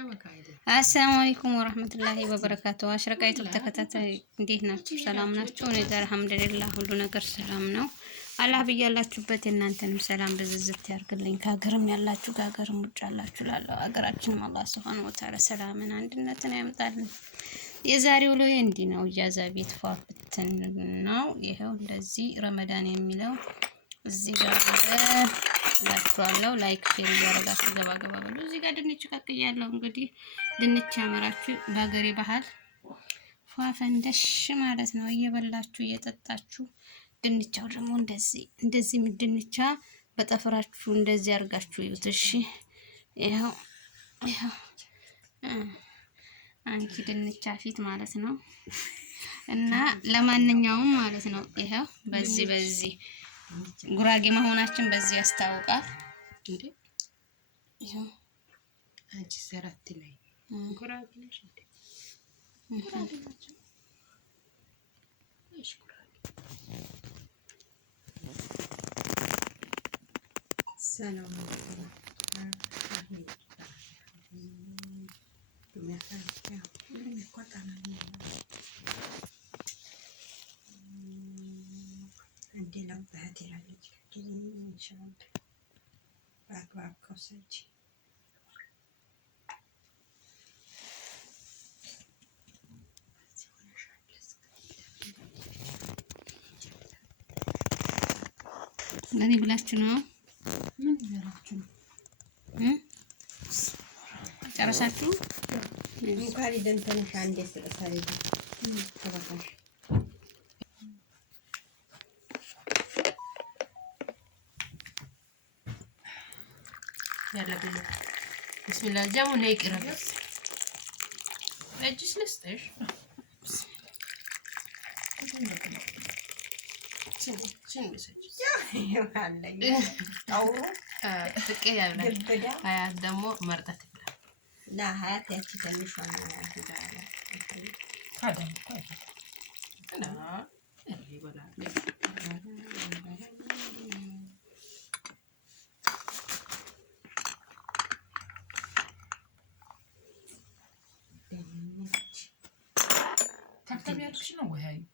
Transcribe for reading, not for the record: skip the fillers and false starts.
السلام عليكم ورحمة الله وبركاته. أشرقيت بتكتات እንዴት ናችሁ? ሰላም ናችሁ? እኔ ጋር አልሐምዱሊላህ ሁሉ ነገር ሰላም ነው። አላህ ብያላችሁበት እናንተንም ሰላም በዝዝት ያርግልኝ። ከሀገርም ያላችሁ ከሀገርም ውጭ ያላችሁ ላለው ሀገራችንም አላህ ሱብሃነሁ ወተዓላ ሰላምን አንድነትን ያምጣልን። የዛሬው ላይ እንዲህ ነው። እጃዛ ቤት ፏፍተን ነው። ይሄው እንደዚህ ረመዳን የሚለው እዚህ ጋር ላችኋለሁ። ላይክ ሼር እያደረጋችሁ ገባ ገባ በሉ። እዚህ ጋር ድንች ቀቅያለሁ። እንግዲህ ድንች ያመራችሁ በሀገሬ ባህል ፏፈንደሽ ማለት ነው። እየበላችሁ እየጠጣችሁ ድንቻው ደግሞ እንደዚህ ድንቻ በጠፍራችሁ እንደዚህ አድርጋችሁ ይዩት። እሺ ይሄው አንቺ ድንቻ ፊት ማለት ነው። እና ለማንኛውም ማለት ነው ይሄው በዚህ ጉራጌ መሆናችን በዚህ ያስታውቃል። እንዴ ይሄው አንቺ ሰራት ላይ ጉራጌ ነሽ እንዴ? እሺ ጉራጌ ሰላም عندي لمبات يعالج كلين إن شاء الله بأكبر كوسج لاني بلاش شنو من بلاش ጨረሳችሁ? እንኳን ደንተንሽ አንዴ ስለሳለ ተባባሽ يلا بينا بسم الله الجو هيك ربس اجيش لستش شنو مسج يا والله او فكي يا ولد هيا دمو مرتت لا هات يا تشتنش وانا هذا كويس لا اللي ولا تكتب يا شنو هاي